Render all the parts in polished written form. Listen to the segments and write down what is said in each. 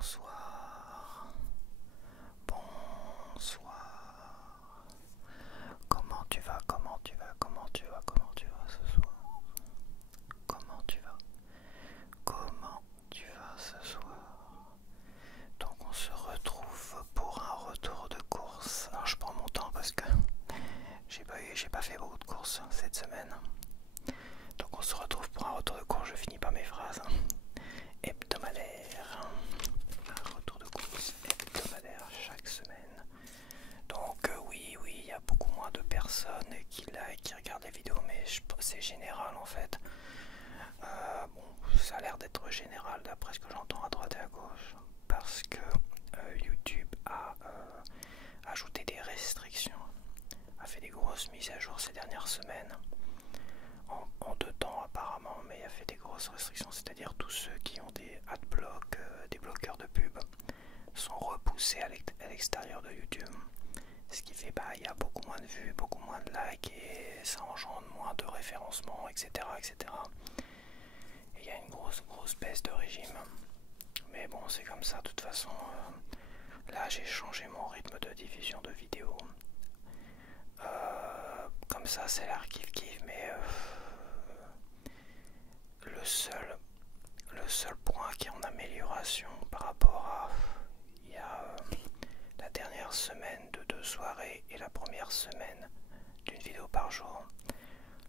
Bonsoir. Bonsoir. Comment tu vas? Comment tu vas? Comment tu vas? Comment tu vas ce soir? Comment tu vas? Comment tu vas ce soir? Donc on se retrouve pour un retour de course. Alors je prends mon temps parce que j'ai pas fait beaucoup de courses cette semaine. Donc on se retrouve pour un retour de course, je finis pas mes phrases. Hebdomadaire. Un retour de course hebdomadaire chaque semaine. Donc oui, il y a beaucoup moins de personnes qui regardent les vidéos, mais c'est général en fait. Bon, ça a l'air d'être général d'après ce que j'entends à droite et à gauche, parce que YouTube a ajouté des restrictions, a fait des grosses mises à jour ces dernières semaines, en 2 temps apparemment, mais il a fait des grosses restrictions, c'est-à-dire tous ceux qui ont des adblocks, des bloqueurs de pub, sont repoussés à l'extérieur de YouTube. Ce qui fait il y a beaucoup moins de vues, beaucoup moins de likes et ça engendre moins de référencement, etc. etc. Et il y a une grosse baisse de régime. Mais bon, c'est comme ça de toute façon. Là, j'ai changé mon rythme de diffusion de vidéos. Comme ça, c'est l'air kiff, mais le seul point qui est en amélioration par rapport à il y a la dernière semaine de 2 soirées et la première semaine d'une vidéo par jour,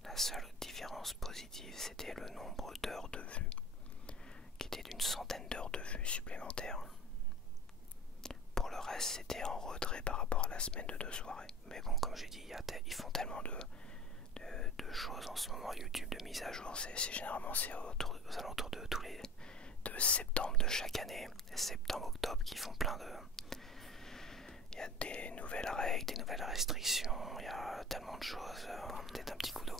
la seule différence positive c'était le nombre d'heures de vue qui était d'une centaine d'heures de vue supplémentaires. Pour le reste c'était en retrait par rapport à la semaine de 2 soirées, mais bon, comme j'ai dit, ils font tellement de choses en ce moment YouTube, de mise à jour. C'est généralement aux alentours de de septembre de chaque année, septembre octobre, qui font plein de, il y a des nouvelles règles, des nouvelles restrictions, il y a tellement de choses. Peut-être un petit coup d'eau.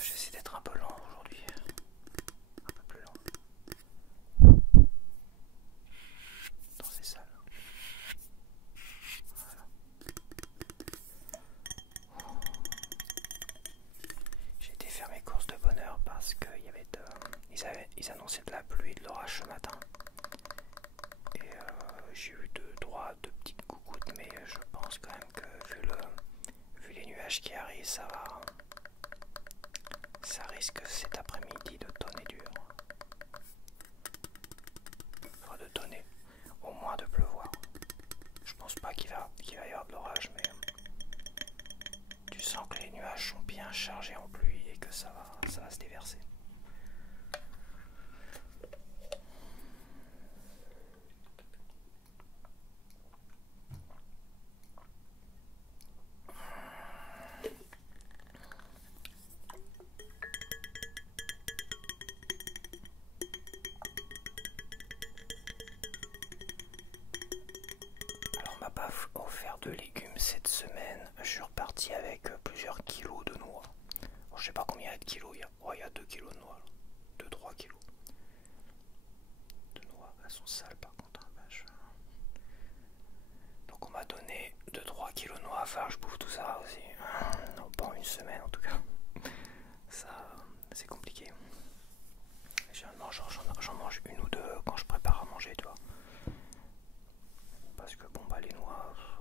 J'essaie d'être un peu lent aujourd'hui, un peu plus lent dans ces salles. Voilà. J'ai été faire mes courses de bonne heure parce que ils annonçaient de la pluie et de l'orage ce matin. Et j'ai eu droit à 2 petites gouttes, mais je pense quand même que vu les nuages qui arrivent, ça risque cet après-midi de tonner dur. Enfin de tonner, au moins de pleuvoir. Je pense pas qu'il va y avoir de l'orage, mais tu sens que les nuages sont bien chargés en pluie et que ça va se déverser. Alors on m'a pas offert de légumes cette semaine, je suis reparti avec plusieurs kilos de noix. Bon, je sais pas combien il y a de kilos, il y a 2 kilos de noix, 2-3 kilos de noix. Elles sont sales par contre, hein, vache. Donc on m'a donné 2-3 kilos de noix, enfin je bouffe tout ça aussi. Non, pas en une semaine en tout cas. Ça, c'est compliqué. J'en mange une ou deux quand je prépare à manger, tu vois. Parce que bon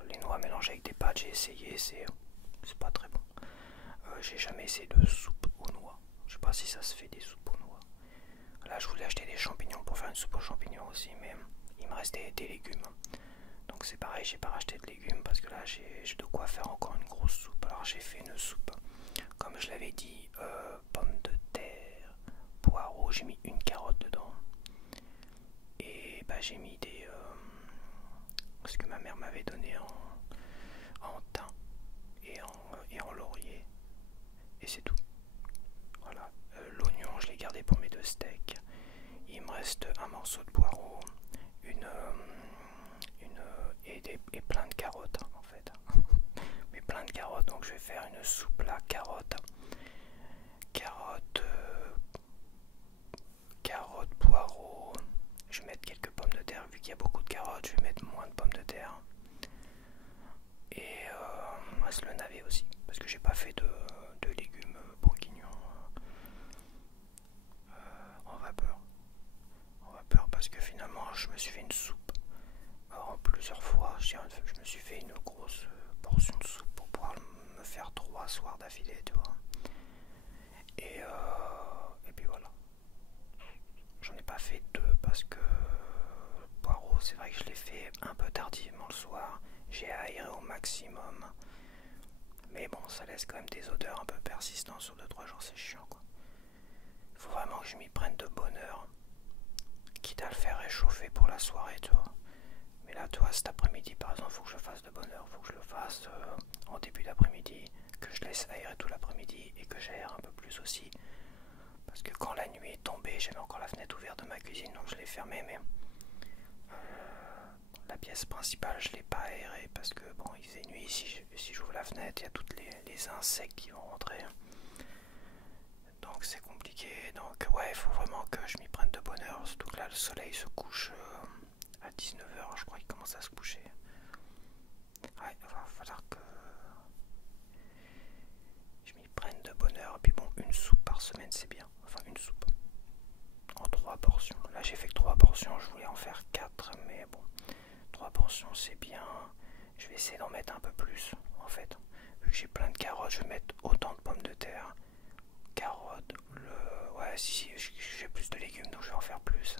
les noix mélangées avec des pâtes, j'ai essayé, c'est pas très bon. J'ai jamais essayé de soupe aux noix. Je sais pas si ça se fait des soupes aux noix. Là je voulais acheter des champignons pour faire une soupe aux champignons aussi, mais il me reste des légumes. Donc c'est pareil, j'ai pas racheté de légumes parce que là j'ai de quoi faire encore une grosse soupe. Alors j'ai fait une soupe, comme je l'avais dit, pommes de terre, poireaux, j'ai mis une carotte dedans. Et j'ai mis ce que ma mère m'avait donné en thym et en laurier. Et c'est tout. Voilà. L'oignon, je l'ai gardé pour mes 2 steaks. Il me reste un morceau de poireau, et plein de carottes en fait. Mais plein de carottes, donc je vais faire une soupe là, carottes, poireaux. Je vais mettre quelques pommes de terre, vu qu'il y a beaucoup de carottes, je vais mettre moins de pommes de terre. Et il me reste le navet aussi, parce que j'ai pas fait de légumes bourguignons en vapeur. soirs d'affilée, tu vois. Et puis voilà. J'en ai pas fait 2 parce que poireau, c'est vrai que je l'ai fait un peu tardivement le soir. J'ai aéré au maximum. Mais bon, ça laisse quand même des odeurs un peu persistantes sur 2-3 jours, c'est chiant quoi. Faut vraiment que je m'y prenne de bonne heure. Quitte à le faire réchauffer pour la soirée, tu vois. Mais là, tu vois, cet après-midi par exemple, faut que je le fasse de bonne heure. Faut que je le fasse en début d'après-midi, que je laisse aérer tout l'après-midi et que j'aère un peu plus aussi. Parce que quand la nuit est tombée, j'avais encore la fenêtre ouverte de ma cuisine, donc je l'ai fermée, mais la pièce principale, je l'ai pas aérée parce que bon, il faisait nuit. Si j'ouvre la fenêtre, il y a tous les insectes qui vont rentrer. Donc c'est compliqué. Donc ouais, il faut vraiment que je m'y prenne de bonne heure. Surtout que là, le soleil se couche à 19 h, je crois qu'il commence à se coucher. Ouais, il va falloir que je m'y prenne de bonne heure. Et puis bon, une soupe par semaine, c'est bien. Enfin, une soupe. En 3 portions. Là, j'ai fait que 3 portions. Je voulais en faire 4, mais bon. 3 portions, c'est bien. Je vais essayer d'en mettre un peu plus, en fait. Vu que j'ai plein de carottes, je vais mettre autant de pommes de terre. Carottes, ouais, si, j'ai plus de légumes, donc je vais en faire plus.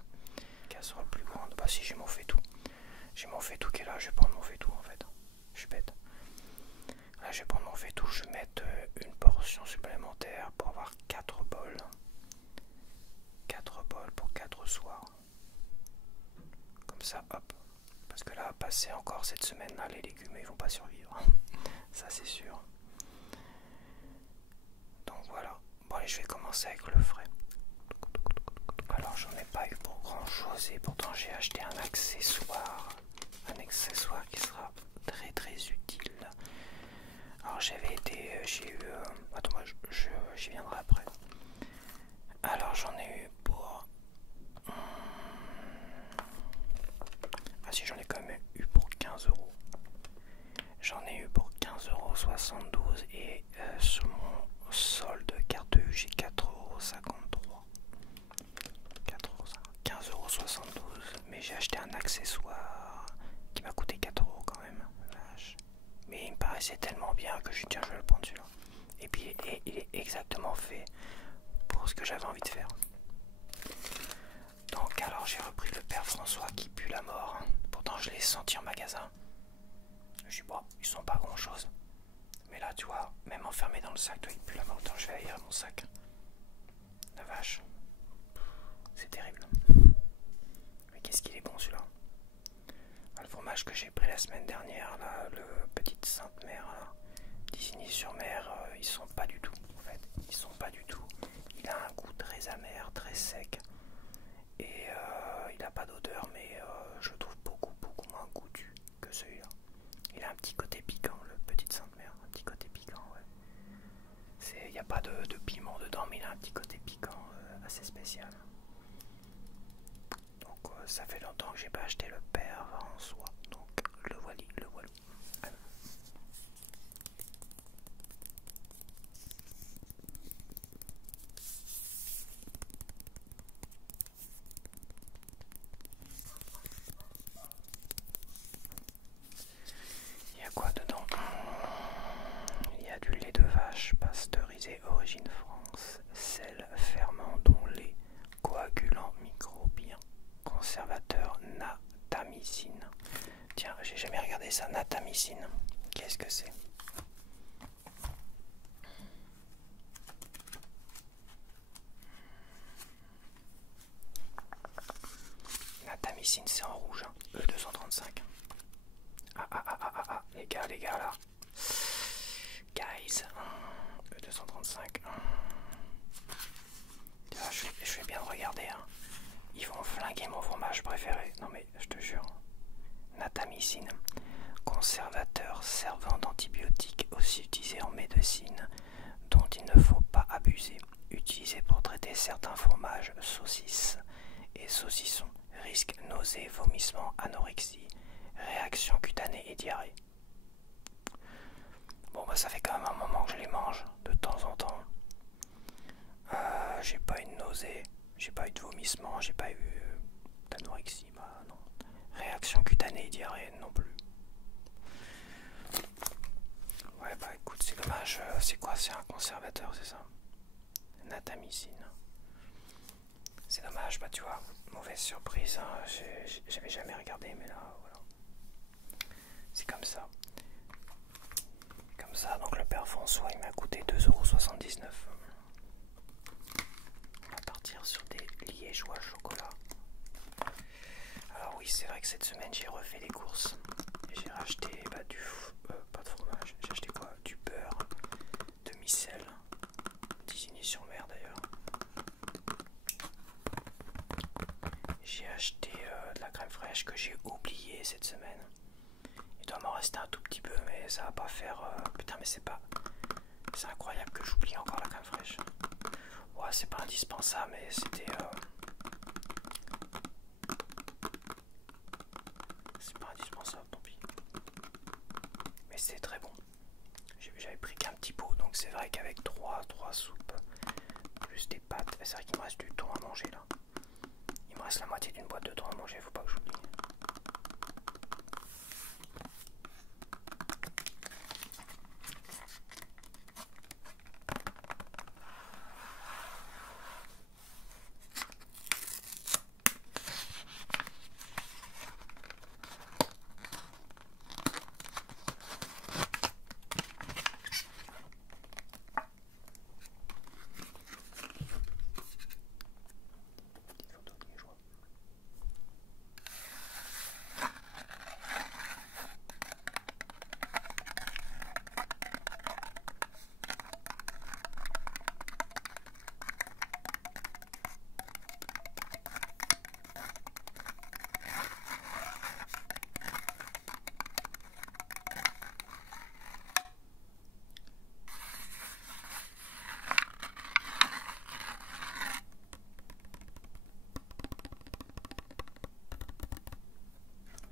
Casserole plus grande. Bah si, j'ai mon faitout. J'ai mon faitout qui est là, je vais prendre mon faitout, en fait. Je suis bête. Là, je vais prendre mon faitout, je vais mettre une portion supplémentaire pour avoir 4 bols. 4 bols pour 4 soirs. Comme ça, hop. Parce que là, passer encore cette semaine-là, les légumes, ils vont pas survivre. Ça, c'est sûr. Donc voilà. Bon, allez, je vais commencer avec le frais. Alors, j'en ai pas eu pour grand chose et pourtant, j'ai acheté un accessoire. Un accessoire qui sera très très utile. Alors, j'avais été. J'ai eu. Attends, moi, j'y viendrai après. Alors, j'en ai eu pour. Ah si, j'en ai quand même eu pour 15 €. J'en ai eu pour 15,72 € et sur mon solde carte U, j'ai 4,53 €. 15,72 €, mais j'ai acheté un accessoire qui m'a coûté 4 € quand même. Vache. Mais il me paraissait tellement bien que je tiens, je vais le prendre celui-là. Et puis il est exactement fait pour ce que j'avais envie de faire. Donc alors j'ai repris le Père François qui pue la mort. Pourtant je l'ai senti en magasin. Je dis bon, ils sont pas grand chose. Mais là tu vois, même enfermé dans le sac, il pue la mort. Attends, je vais aérer mon sac. La vache. C'est terrible. Mais qu'est-ce qu'il est bon celui-là. Le fromage que j'ai pris la semaine dernière, là, le Petite Sainte-Mère, d'Isigny-sur-Mer, ils sont pas du tout. En fait, ils sont pas du tout. Il a un goût très amer, très sec. Et il n'a pas d'odeur, mais je le trouve beaucoup moins goûtu que celui-là. Il a un petit côté piquant, le Petite Sainte-Mère, un petit côté piquant, ouais. Il n'y a pas de piment dedans, mais il a un petit côté piquant assez spécial. Donc ça fait longtemps que j'ai pas acheté le Père François, donc le voili, le voilou. Il y a quoi dedans? Il y a du lait de vache pasteurisé origine France, sel, ferment, dont lait, coagulant microbien, conservateur natamycine. Tiens, j'ai jamais regardé ça, natamycine. Qu'est-ce que c'est? Natamycine, c'est en rouge, hein. E235. Ah, les gars là. Guys, E235. Je vais bien regarder, hein. Ils vont flinguer mon fromage préféré. Non mais je te jure. Natamycine, conservateur servant d'antibiotique, aussi utilisé en médecine, dont il ne faut pas abuser. Utilisé pour traiter certains fromages, saucisses et saucissons. Risque nausées, vomissements, anorexie, réaction cutanée et diarrhée. Bon bah ça fait quand même un moment que je les mange de temps en temps. J'ai pas eu de nausée, j'ai pas eu de vomissement, j'ai pas eu d'anorexie, bah non. Réaction cutanée et diarrhée non plus. Ouais bah écoute, c'est dommage, c'est quoi? C'est un conservateur, c'est ça? Natamycine. C'est dommage, bah tu vois, mauvaise surprise, hein. J'avais jamais regardé, mais là, voilà. C'est comme ça. Comme ça, donc le père François, il m'a coûté 2,79 €. On va partir sur des liégeois chocolat. Alors oui, c'est vrai que cette semaine, j'ai refait les courses. J'ai racheté pas de fromage, j'ai acheté quoi? Du beurre, de micelle, d'Isigny-sur-Mer d'ailleurs. J'ai acheté de la crème fraîche que j'ai oublié cette semaine. Il doit m'en rester un tout petit peu, mais ça va pas faire... Putain, mais c'est pas... C'est incroyable que j'oublie encore la crème fraîche. Ouais, c'est pas indispensable, mais c'était... C'est pas indispensable, tant pis. Mais c'est très bon. J'avais pris qu'un petit pot, donc c'est vrai qu'avec 3 soupes, plus des pâtes, c'est vrai qu'il me reste du thon à manger là. Il me reste la moitié d'une boîte de thon à manger, faut pas que j'oublie.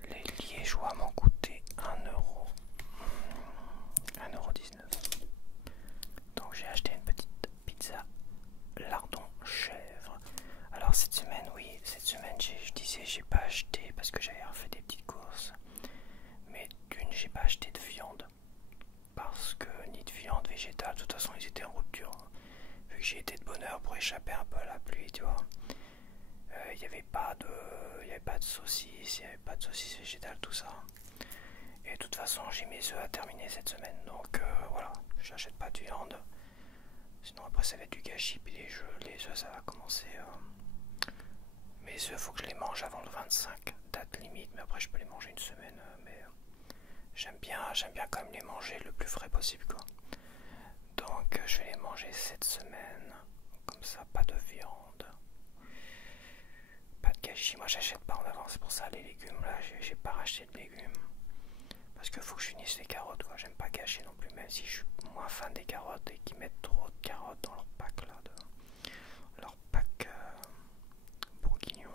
Les liégeois m'ont coûté 1,19 €. Donc j'ai acheté une petite pizza lardon chèvre. Alors cette semaine, oui, cette semaine je disais j'ai pas acheté parce que j'avais refait des petites courses. Mais d'une, j'ai pas acheté de viande. Parce que ni de viande végétale, de toute façon ils étaient en rupture. Vu que j'ai été de bonne heure pour échapper un peu à la pluie, tu vois. Il n'y avait pas de saucisses, il n'y avait pas de saucisses végétales, tout ça. Et de toute façon, j'ai mes œufs à terminer cette semaine, donc voilà, j'achète pas de viande. Sinon après ça va être du gâchis, puis les œufs ça va commencer. Mes œufs, faut que je les mange avant le 25, date limite, mais après je peux les manger une semaine. Mais j'aime bien quand même les manger le plus frais possible, quoi. Donc je vais les manger cette semaine, comme ça, pas de viande. Pas de gâchis, moi j'achète pas en avance, c'est pour ça les légumes là, j'ai pas racheté de légumes. Parce qu'il faut que je finisse les carottes, quoi. J'aime pas gâcher non plus, même si je suis moins fan des carottes et qu'ils mettent trop de carottes dans leur pack là, leur pack bourguignon.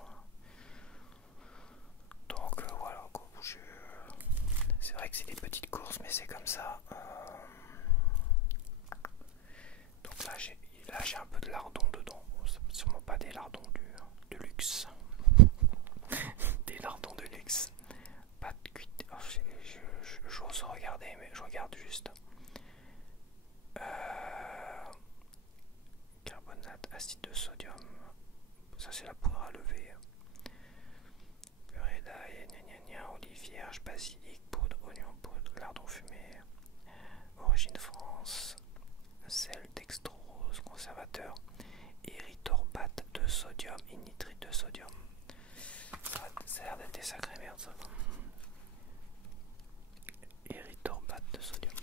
Donc voilà quoi, c'est vrai que c'est des petites courses, mais c'est comme ça. Donc là j'ai un peu de lardon dedans, bon, c'est sûrement pas des lardons de luxe. Des lardons de luxe. Pas de cuite. Oh, j'ose regarder, mais je regarde juste. Carbonate, acide de sodium. Ça, c'est la poudre à lever. Purée d'ail, olive vierge, basilic, poudre, oignon, poudre, lardon fumé. Origine France. Sel, dextrose, conservateur. Érythorbate de sodium et nitrite de sodium. Ça a l'air d'être des sacrées merdes, ça. Érythorbate de sodium.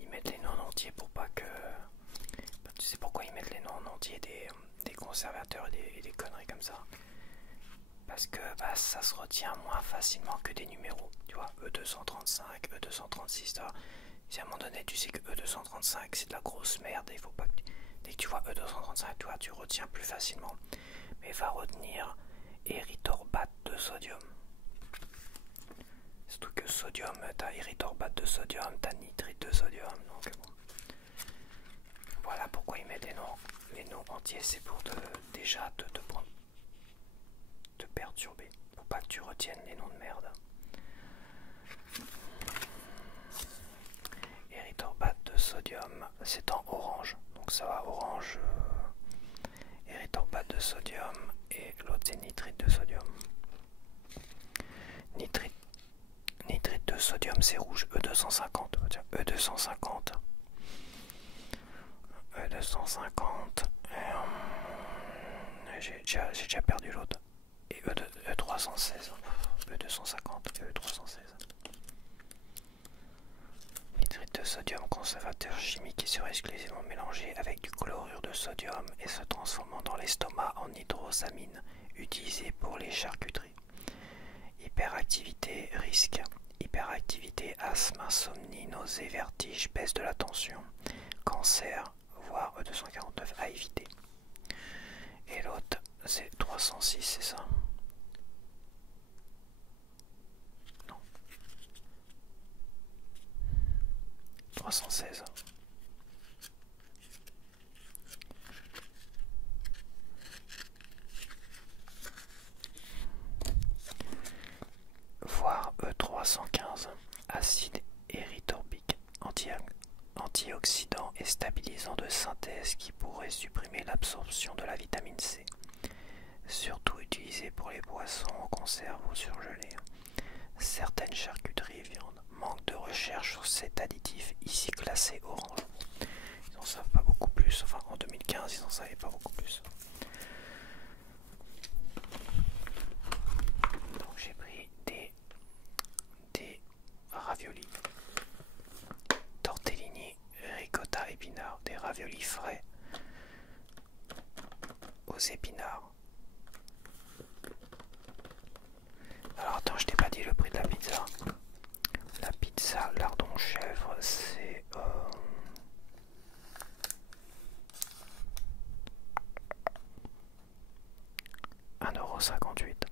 Ils mettent les noms entiers pour pas que... Tu sais pourquoi ils mettent les noms entiers des conservateurs et des conneries comme ça? Parce que ça se retient moins facilement que des numéros. Tu vois, E235, E236, si à un moment donné tu sais que E235 c'est de la grosse merde, il faut pas que dès que tu vois E235, toi tu retiens plus facilement. Mais va retenir érythorbate de sodium. Surtout que sodium, t'as érythorbate de sodium, t'as nitrite de sodium, donc bon. Voilà pourquoi ils mettent les noms entiers, c'est pour déjà te perturber, pour pas que tu retiennes les noms de merde. c'est en orange, donc ça va orange, érythorbate de sodium, et l'autre c'est nitrite de sodium. Nitrite de sodium c'est rouge, E250, E250. E250, j'ai déjà perdu l'autre. Et E316, E250 et E316. Nitrite de sodium, conservateur chimique qui serait exclusivement mélangé avec du chlorure de sodium et se transformant dans l'estomac en hydrosamine, utilisé pour les charcuteries. Hyperactivité, risque. Hyperactivité, asthme, insomnie, nausées, vertiges, baisse de la tension, cancer, voire E249 à éviter. Et l'autre, c'est 306, c'est ça? Non. 316. Voire E315. Acide érythorbique, antioxydant et stabilisant de synthèse qui pourrait supprimer l'absorption de la vitamine C. Surtout utilisé pour les boissons en conserve ou surgelées. Certaines charcuteries et viandes manquent de recherche sur cet additif, ici classé orange. Ils n'en savent pas beaucoup plus, enfin en 2015 ils n'en savaient pas beaucoup plus. Donc j'ai pris des raviolis, tortellini, ricotta, épinards, des raviolis frais aux épinards. Alors attends, je t'ai pas dit le prix de la pizza. La pizza lardon chèvre, c'est 1,58 €.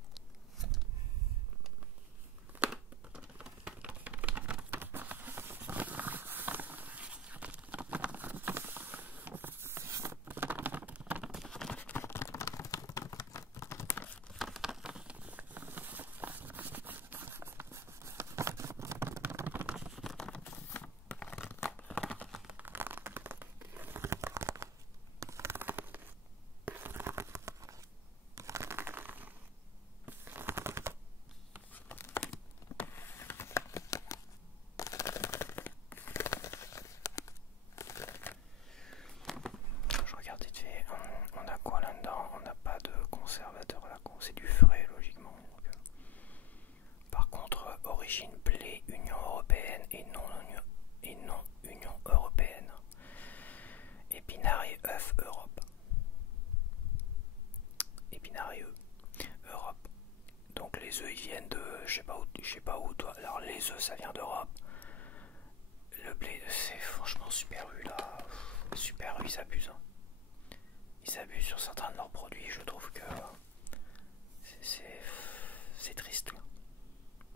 Je regarde vite fait, on a quoi là-dedans? On n'a pas de conservateur là, c'est du frais logiquement. Donc, par contre, origine blé, Union Européenne et non Union Européenne. Épinards et œufs Europe. Épinards et œufs Europe. Donc les œufs ils viennent de je sais pas où toi. Alors les œufs ça vient d'Europe. Le blé c'est franchement Super U là. Super U ils abusent. Hein. Ils abusent sur certains de leurs produits, je trouve que c'est triste. Là.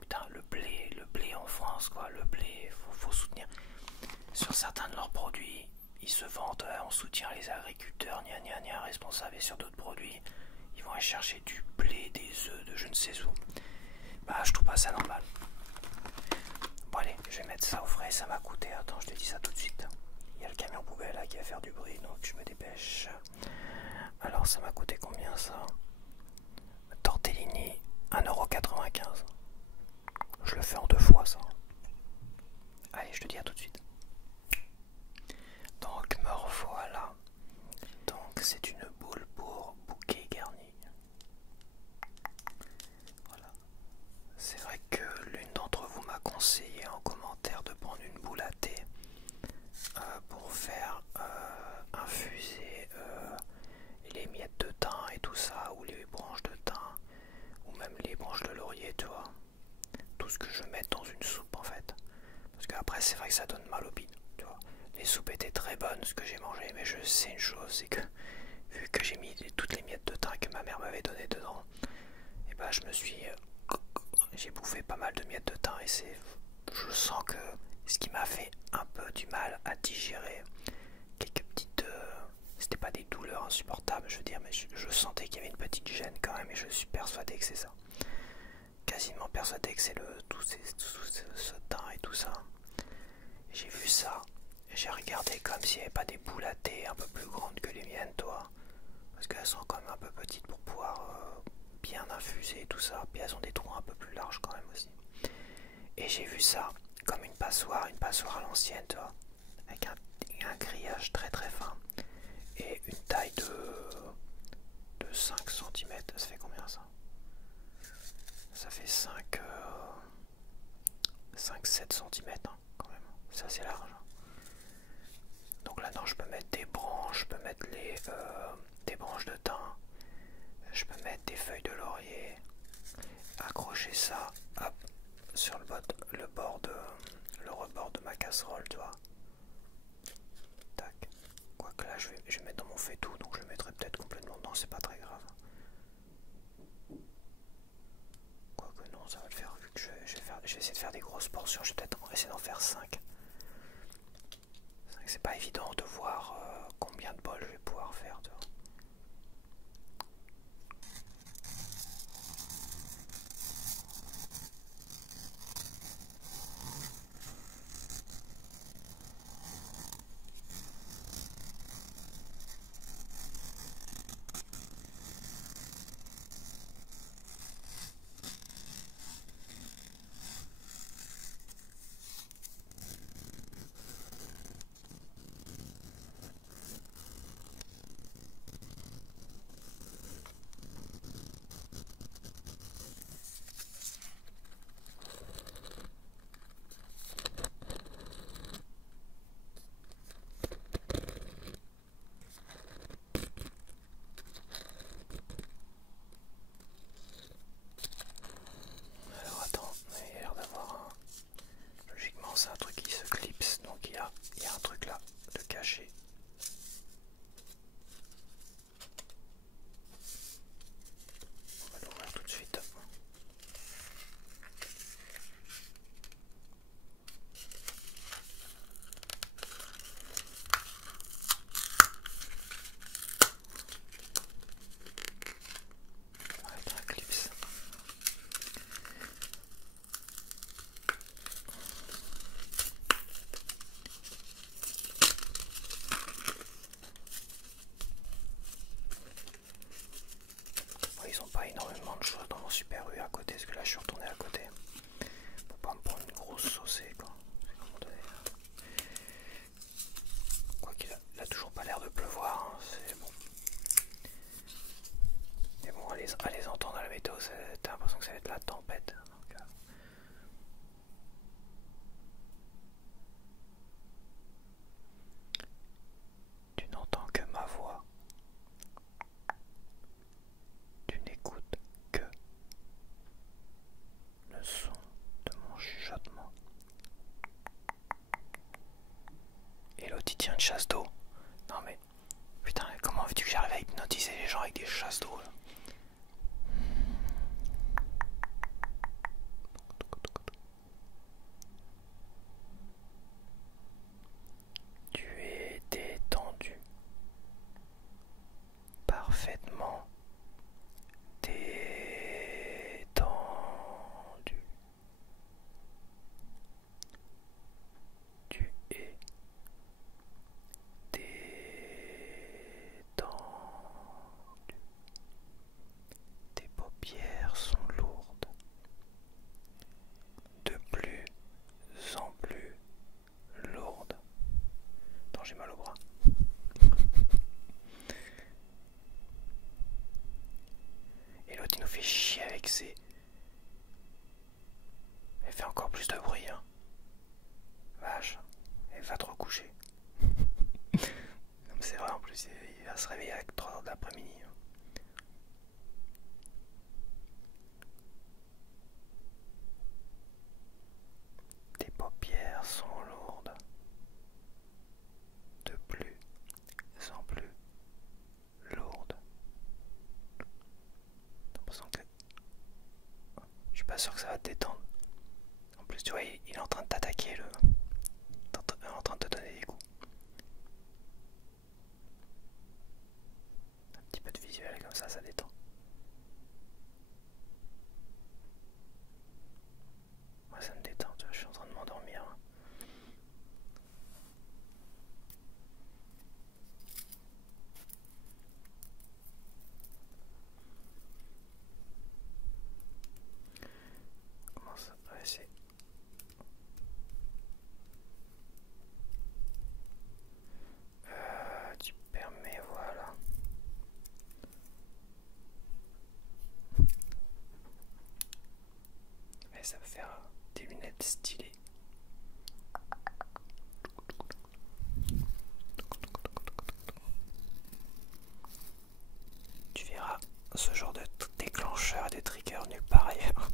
Putain le blé en France quoi, le blé faut soutenir. Sur certains de leurs produits, ils se vantent, on soutient les agriculteurs, gna responsables, et sur d'autres produits, ils vont aller chercher du blé, des œufs, de je ne sais où. Bah je trouve pas ça normal. Bon allez, je vais mettre ça au frais, ça m'a coûté, attends je te dis ça tout de suite. Il y a le camion poubelle là qui va faire du bruit, donc je me dépêche. Alors ça m'a coûté combien ça? Tortellini, 1,95 €. Je le fais en 2 fois ça. Allez, je te dis à tout de suite. Donc me revoilà. Donc c'est une boule pour bouquet garni. Voilà. C'est vrai que l'une d'entre vous m'a conseillé en commentaire de prendre une boule à thé pour faire infuser les miettes de thym et tout ça, ou les branches de thym, ou même les branches de laurier, tu vois. Tout ce que je mets dans une soupe en fait. Parce qu'après c'est vrai que ça donne mal au bide, tu vois. Les soupes étaient très bonnes ce que j'ai mangé, mais je sais une chose, c'est que vu que j'ai mis toutes les miettes de thym que ma mère m'avait donné dedans, et bah je me suis j'ai bouffé pas mal de miettes de thym et je sens que ce qui m'a fait un peu du mal à digérer quelques petites c'était pas des douleurs insupportables je veux dire, mais je sentais qu'il y avait une petite gêne quand même, et je suis persuadé que c'est ça, quasiment persuadé que c'est tout ce thym et tout ça. J'ai vu ça, J'ai regardé comme s'il n'y avait pas des boules à thé un peu plus grandes que les miennes, toi. Parce qu'elles sont quand même un peu petites pour pouvoir bien infuser et tout ça. Puis elles ont des trous un peu plus larges quand même aussi. Et j'ai vu ça comme une passoire à l'ancienne, tu vois. Avec un grillage très très fin. Et une taille de 5 cm. Ça fait combien ça? Ça fait 5-7 cm hein, quand même. C'est assez large. Donc là-dedans, je peux mettre des branches, je peux mettre des branches de thym, je peux mettre des feuilles de laurier, accrocher ça, hop, sur le rebord de ma casserole, tu vois. Tac. Quoique là, je vais mettre dans mon faitout, donc je le mettrai peut-être complètement dedans, c'est pas très grave. Quoique non, ça va le faire, vu que je vais essayer de faire des grosses portions, je vais peut-être essayer d'en faire 5. C'est pas évident de voir combien de bols je vais pouvoir faire, tu vois. Alors attends, il a l'air d'avoir un... Logiquement c'est un truc qui se clipse, donc il y a un truc là de caché. On va l'ouvrir tout de suite. Ouais, un clips. Ils ont pas énormément de choses dans mon Super U à côté, parce que là je suis retourné à côté. Pour pas me prendre une grosse saucée quoi. À un moment donné. Quoi qu'il a toujours pas l'air de pleuvoir, hein, c'est bon. Mais bon, à les entendre à la météo, t'as l'impression que ça va être la tempête. Donc, tu n'entends que ma voix. Tu n'écoutes que le son de mon chuchotement. Et l'autre il tient une chasse d'eau. Non mais, putain, comment veux-tu que j'arrive à hypnotiser les gens avec des chasses d'eau là? Tu es détendu. Parfaitement détendu. Tu es détendu. Tes paupières sont lourdes. De plus en plus lourdes. Attends, j'ai mal au bras. Et l'autre il nous fait chier avec ses... Elle fait encore plus de bruit, hein. Vache, elle va te recoucher. C'est vrai, en plus, il va se réveiller à 3h de l'après-midi. Tes paupières sont lourdes. De plus en plus lourdes. J'ai l'impression que... Je suis pas sûr que ça va te détendre. En plus, tu vois, il est en train de t'attaquer, en train de te donner des coups. Un petit peu de visuel comme ça détend. Moi, ça me détend, tu vois, je suis en train de m'endormir. ça va faire des lunettes stylées. Tu verras ce genre de déclencheur et de trigger nulle part ailleurs.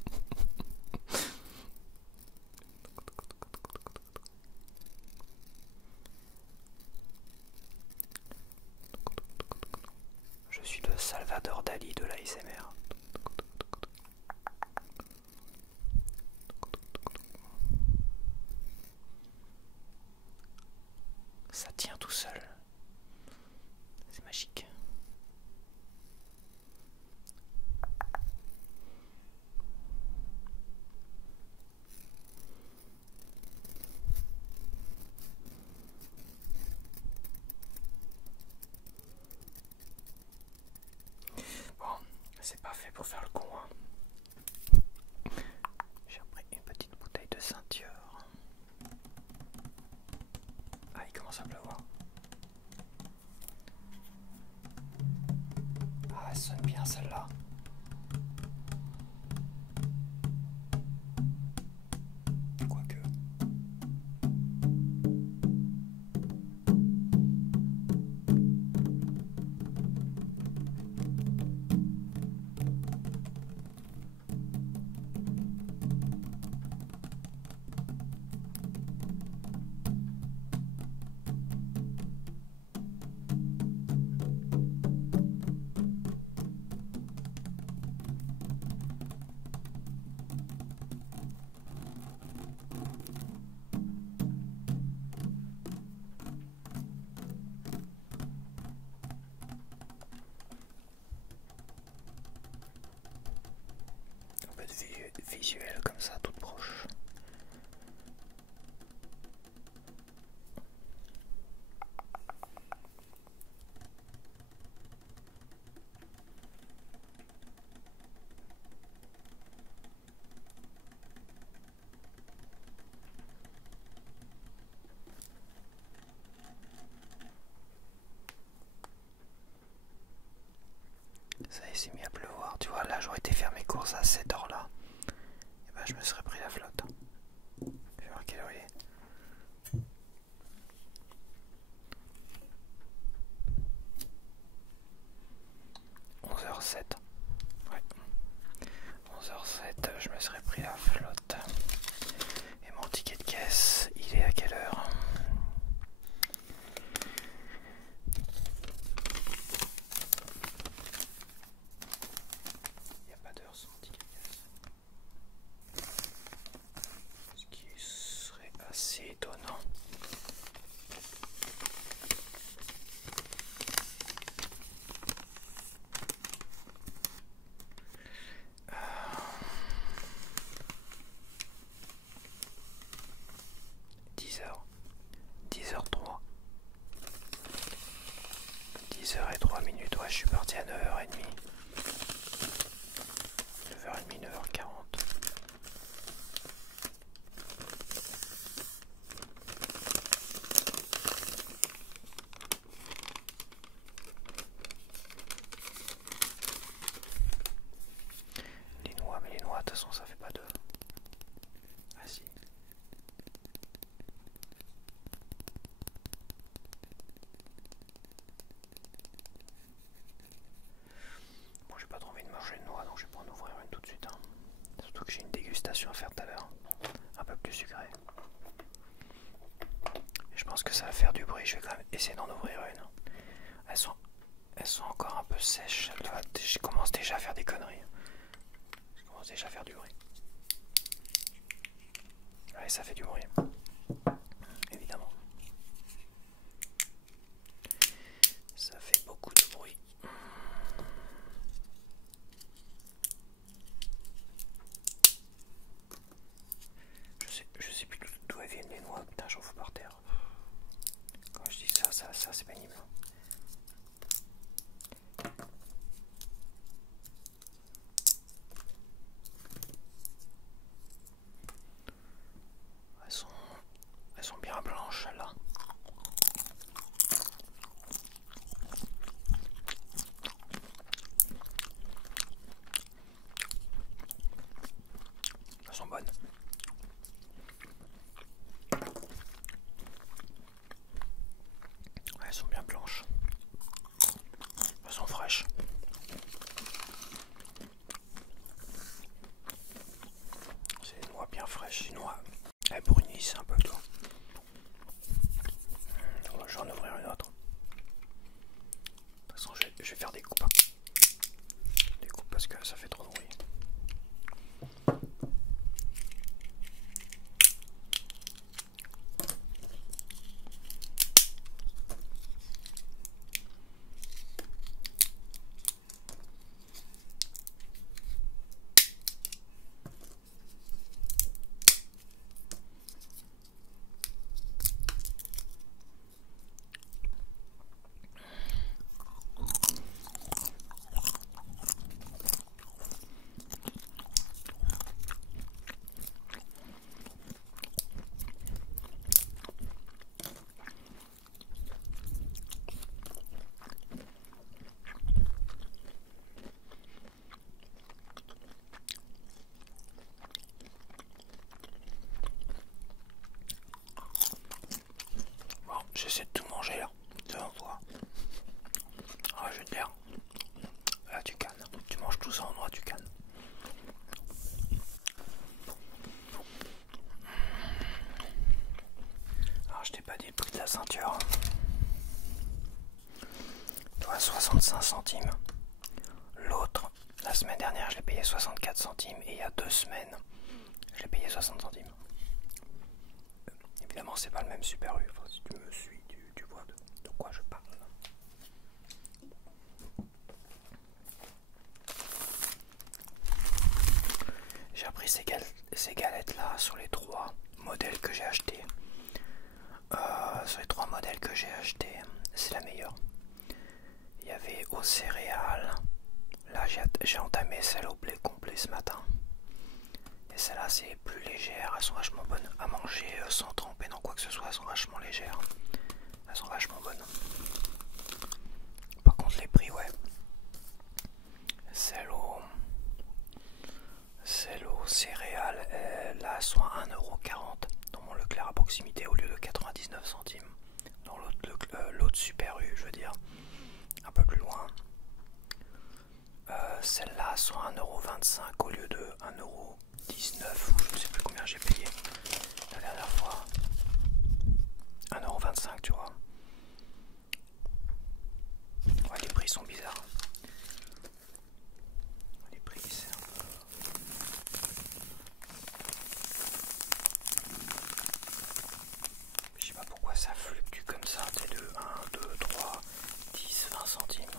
Je suis le Salvador Dali de l'ASMR. Ça tient tout seul. C'est magique. Bon, c'est pas fait pour faire le con, hein. J'ai repris une petite bouteille de ceinture. Ah, il commence à pleuvoir. Ah, elle sonne bien celle-là. Quoique. Un peu de visuel comme ça, toute proche. Ça y est, c'est mis à pleuvoir. Tu vois, là j'aurais été faire mes courses à cette heure-là. Et ben je me serais pris la flotte. Je vais voir quelle heure il est. 11h07. Ouais. 11h07, je me serais pris la flotte. Et mon ticket de caisse, il est à quelle heure? Il n'y a pas d'heure sans ticket de caisse. Ce qui serait assez étonnant. Heures. 10h03. 10h03. Ouais, je suis parti à 9h30. 9h30, 9h40. Les noix, mais les noix, de toute façon, ça fait pas de... Ah si. Bon, j'ai pas trop envie de manger de noix, donc je vais pas en ouvrir une tout de suite. Hein. Surtout que j'ai une dégustation à faire tout à l'heure. Un peu plus sucrée. Et je pense que ça va faire du bruit, je vais quand même essayer d'en ouvrir une. Elles sont encore un peu sèches. Là, je commence déjà à faire des conneries. Je commence déjà à faire du bruit. Ouais, ça fait du bruit. Évidemment. Ça fait beaucoup de bruit. Je sais plus d'où elles viennent les noix. Putain, j'en fous par terre. Quand je dis ça c'est pénible. Elles sont bien blanches là. Elles sont bonnes. je t'ai pas dit le prix de la ceinture. Tu vois, 65 centimes. L'autre, la semaine dernière, je l'ai payé 64 centimes. Et il y a 2 semaines, je l'ai payé 60 centimes. Évidemment, c'est pas le même Super U. Enfin, si tu me suis, tu vois de quoi je parle. J'ai appris ces galettes là sur les 3 modèles que j'ai achetés. Sur les 3 modèles que j'ai achetés, c'est la meilleure. Il y avait aux céréales. Là, j'ai entamé celle au blé complet ce matin. Et celle-là, c'est plus légère. Elles sont vachement bonnes à manger sans tremper dans quoi que ce soit. Elles sont vachement légères. Elles sont vachement bonnes. Par contre, les prix, ouais. Celle aux céréales, là, sont à 1,40 € dans mon Leclerc à proximité au lieu de 99 centimes. Dans l'autre Super U, je veux dire. Un peu plus loin. Celles-là sont à 1,25 € au lieu de 1,19 € ou je ne sais plus combien j'ai payé la dernière fois. 1,25 €, tu vois. Ouais, les prix sont bizarres. Les prix, c'est un peu... Je sais pas pourquoi ça fluctue comme ça, c'est de 1, 2, 3, 10, 20 centimes.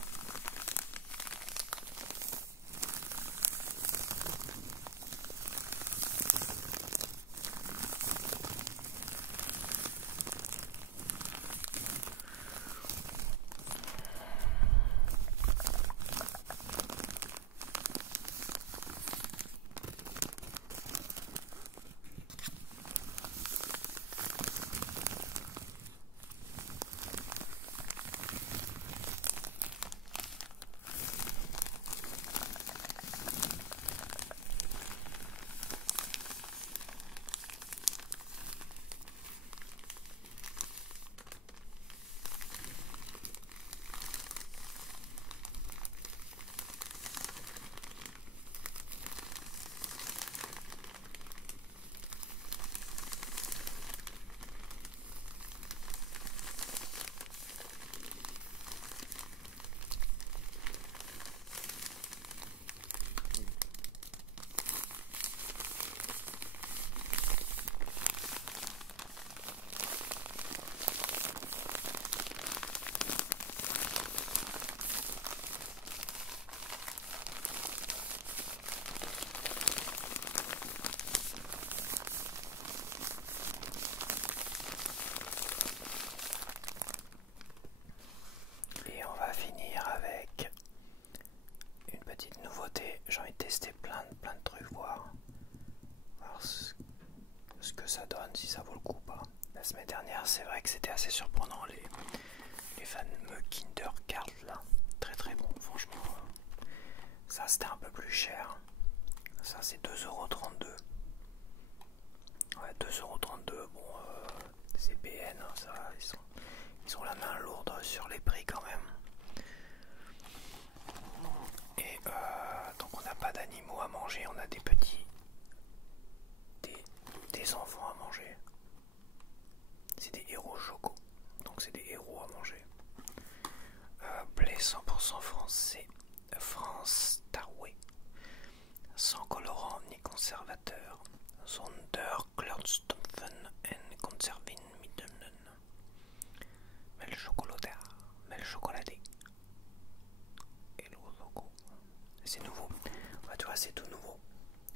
J'ai envie de tester plein de trucs, voir ce que ça donne, si ça vaut le coup ou pas. La semaine dernière, c'est vrai que c'était assez surprenant, les fameux Kinder Card là. Très très bon, franchement. Ça, c'était un peu plus cher. Ça, c'est 2,32 €. Ouais, 2,32 €. Bon, c'est BN, hein, ça, ils ont la main lourde sur les prix quand même. Et donc on n'a pas d'animaux à manger, on a des petits, des enfants à manger. C'est des héros choco, donc c'est des héros à manger. Blé 100% français, France Tarway, sans colorant ni conservateur. Sonderklärstoffen en Konservenmitteln. Melchocoladé. Et le logo. C'est nouveau. Ouais, tu vois, c'est tout nouveau.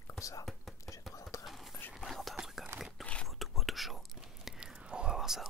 Comme ça, je vais te présenter un truc avec tout nouveau, tout beau, tout chaud. On va voir ça.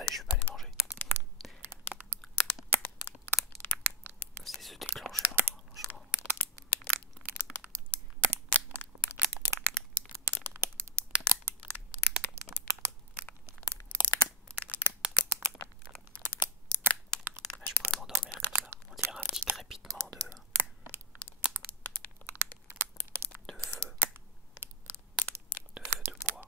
Allez, je vais pas les manger. C'est ce déclencheur là, franchement. Ah, je pourrais m'endormir comme ça. On dirait un petit crépitement de feu. De feu de bois.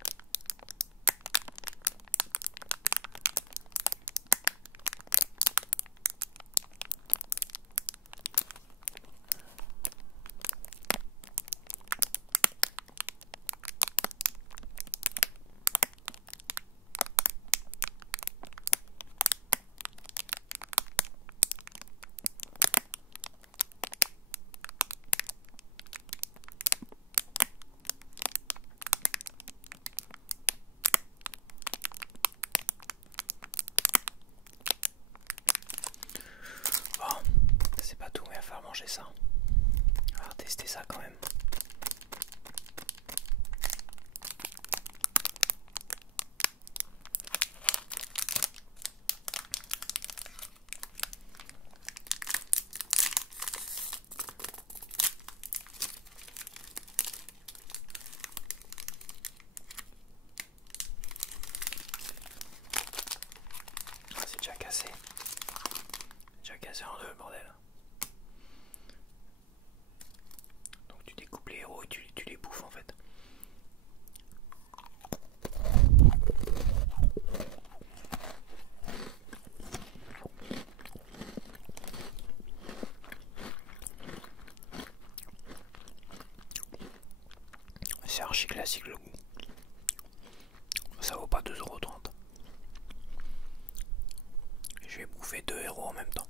Bon, c'est pas tout, mais il va falloir manger ça. On va tester ça quand même. Ah, c'est déjà cassé. Déjà cassé en deux, bordel. Donc tu découpes les héros et tu les bouffes en fait. C'est archi classique le goût. Ça vaut pas 2,30 €. Je vais bouffer 2 héros en même temps.